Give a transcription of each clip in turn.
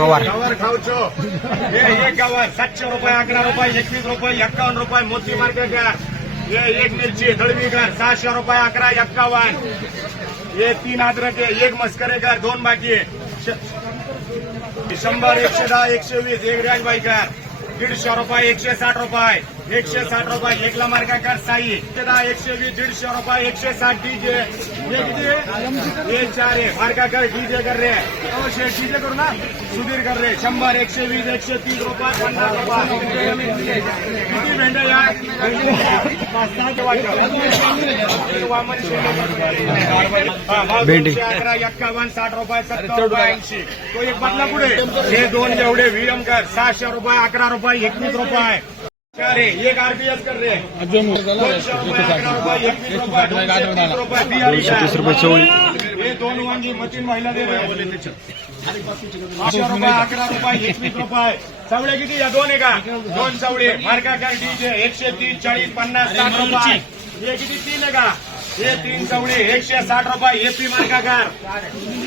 गवार खाऊचो. एक गवार सातशे रुपये अकरा रुपये एकवीस रुपये एक्कावन्न रुपये मोती मार्केटकर एक मिरची दळवीकर सहाशे रुपये अकरा एक्कावन हे तीन अद्रक एक एक मस्करेकर दोन बाकी शंभर एकशे दहा एकशे वीस. एक राजबाईकर दीडशे रुपये एकशे साठ रुपये. एकशे साठ रुपये एकला मार्गाकर साई. एकशे दहा एकशे वीस दीडशे रुपये एकशे साठ डीजे. हे? हे चार. आहे मार्गाकर डीजे कर रे. अवश्य डीजे करू ना. सुधीर कर रे. शंभर एकशे वीस एकशे तीस रुपये पन्नास रुपये. किती भेंडे या? भेंडी. अकरा एक्कावन्न साठ रुपये सत्तर रुपये ऐंशी. तो एक बदला पुढे. हे दोन जेवढे व्हीएम कर. सहाशे रुपये अकरा रुपये एकवीस रुपये. एक आरपीएस कर रुपये दोनशे तीस चवळी हे दोन वांगी मतीन महिला दे रे. पाचशे रुपये अकरा रुपये एकवीस रुपये चवळे किती या दोन आहे का दोन चवळे मार्का काय डीजे एकशे तीस चाळीस पन्नास साठ रुपये हे किती तीन आहे का हे तीन चवळे एकशे साठ रुपये एपी मार्काकार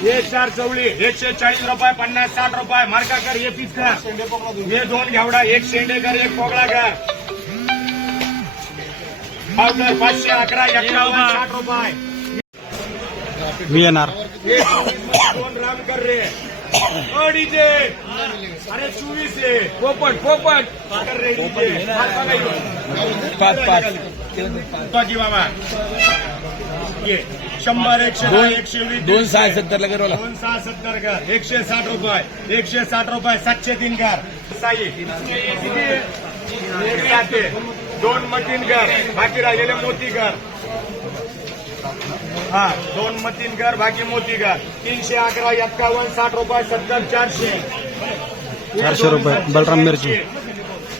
हे चार चवळी एकशे चाळीस रुपये पन्नास साठ रुपये मार्काकर पीस कर. हे दोन घेवडा एक शेंडेकर एक पोगळाकर. पावडर पाचशे अकरा एकावन्न साठ रुपये. आर हे दोन राम कर रे अडीचे अरे चोवीस आहे. पोपट पोपट कर रे. पाच पाच. बाकी बाबा। ये शंभर एकशे दहा एकशे वीस दोन सहा सत्तरला करवला दोन सहा सत्तर कर एकशे साठ रुपये एकशे साठ रुपये सातशे तीन कर. साई एक सात दोन मतीन कर बाकी राहिलेले मोती कर. हा दोन मतीन कर बाकी मोती कर. तीनशे अकरा एक्कावन्न साठ रुपये सत्तर चारशे. चारशे रुपये. बलराम मिरची.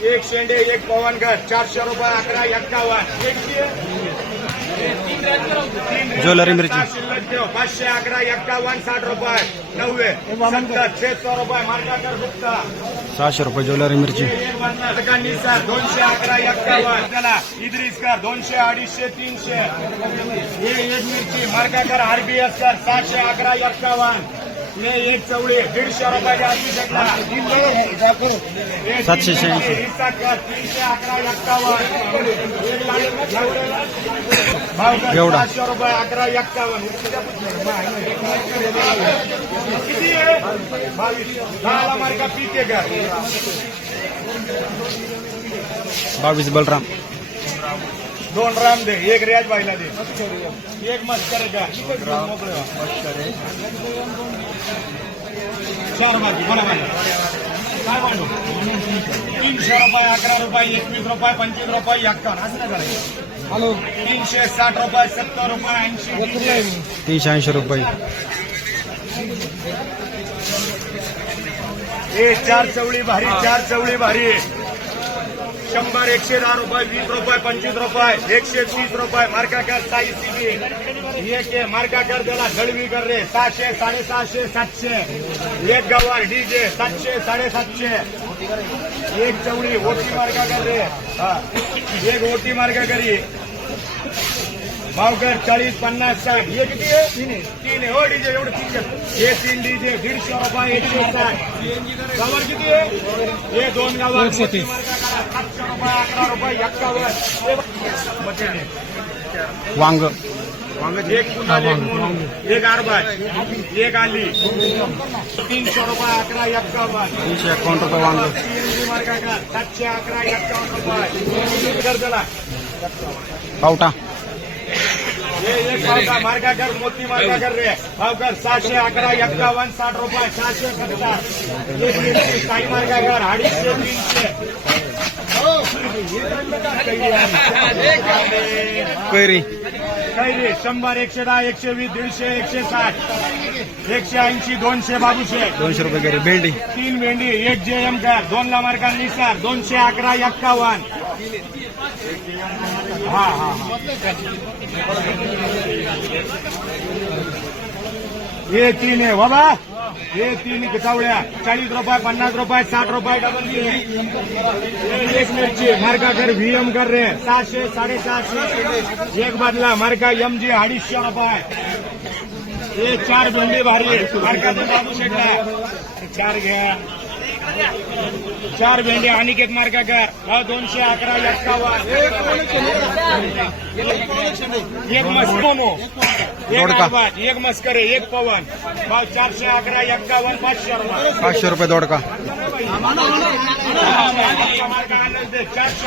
एक शेंडे एक पवन कर चारशे रुपये अकरा एक्कावन्न एकशे ज्वेलरी मिरची. शिल्लक ठेव पाचशे अकरा एक्कावन्न साठ रुपये नव्वे। सत्तर छेहत्तर रुपये मार्गाकर गुप्ता। सहाशे रुपये ज्वेलरी मिरची। निसार दोनशे अकरा एक्कावन्न चला इद्रिस कर दोनशे अडीचशे तीनशे। हे एक मिरची मार्गाकर आरबीएस कर सातशे अकरा एक्कावन्न एक चवळी दीडशे रुपयाच्या आधी शकला सातशे शहाऐंशी. तीनशे अकरा एक्कावन्न. सातशे रुपये अकरा एक्कावन्न किती बावीस. दहाला कर बावीस बलराम. दोन राम दे एक रियाज बाईला दे. एक मस्कर व्हा. चार बाकी मला. काय म्हणू तीनशे रुपये अकरा रुपये एकवीस रुपये पंचवीस रुपये एक्कावन्न असं नाही करायचं. हॅलो. तीनशे साठ रुपये सत्तर रुपये ऐंशी. तीनशे ऐंशी रुपये. हे चार चवळी भारी चार चवळी भारी. शंभर एकशे दहा रुपये वीस रुपये पंचवीस रुपये एकशे तीस रुपये मार्काकर साई सीबी एक आहे मार्काकर त्याला जळवी कर रे. सहाशे साडेसहाशे सातशे. एक गवार डीजे सातशे साडेसातशे. एक चवळी ओटी मार्का कर रे. हा. एक ओटी मार्का करी भावकर चाळीस पन्नास साठ. हे किती आहे. तीन आहे. हो डीजे एवढं तीन. हे तीन डीजे दीडशे रुपये एकशे साठ. गावर किती आहे? हे दोन गावर. सातशे. रुपये अकरा रुपये एक्कावन्न आहे. वांग. एक पुन्हा एक एक आरबाज एक आली. तीनशे रुपये अकरा एक्कावन्न. तीनशे एकावन्न रुपये वांग. सातशे अकरा एक्कावन्न रुपये. कर त्याला. पावटा. एक मार्गाकर मोती मार्गाकर रे. भावकर सहाशे अकरा एक्कावन्न साठ रुपये सहाशे सत्तर. एक काही मार्गाकर अडीचशे तीनशे. कैरी. काही रे शंभर एकशे दहा एकशे वीस दीडशे एकशे साठ एकशे ऐंशी दोनशे बाबूशे. दोनशे रुपये कैरी. भेंडी. तीन भेंडी एक जे एम कर दोन ला मार्का निसार दोनशे अकरा एक्कावन्न. हा हा हा. हे तीन आहे बाबा. हे तीन चावड्या चाळीस रुपये पन्नास रुपये साठ रुपये डबल एक मिरची मार्का कर व्हीएम कर रे. सहाशे साडेसहाशे. एक बदला मार्का एम जी अडीचशे रुपये. हे चार भेंडी भारी मार्का मार्काचं बाबू चार घ्या. चार भेंडी अनिकेत मार्गाकर भाव दोनशे अकरा एक्कावन्न एक मस्कोमो. एक. आवाज एक मस्करे एक पवन. भाव चारशे अकरा एक्कावन्न पाचशे रुपये पाचशे रुपये दोडका. चारशे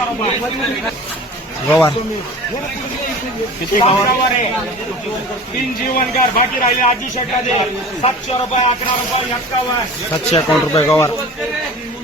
किती आहे तीन जीवनगार बाकी राहिले आजी शेटा दे. सातशे रुपये अकरा रुपये एक्कावन्न सातशे अकाउंट रुपये गवार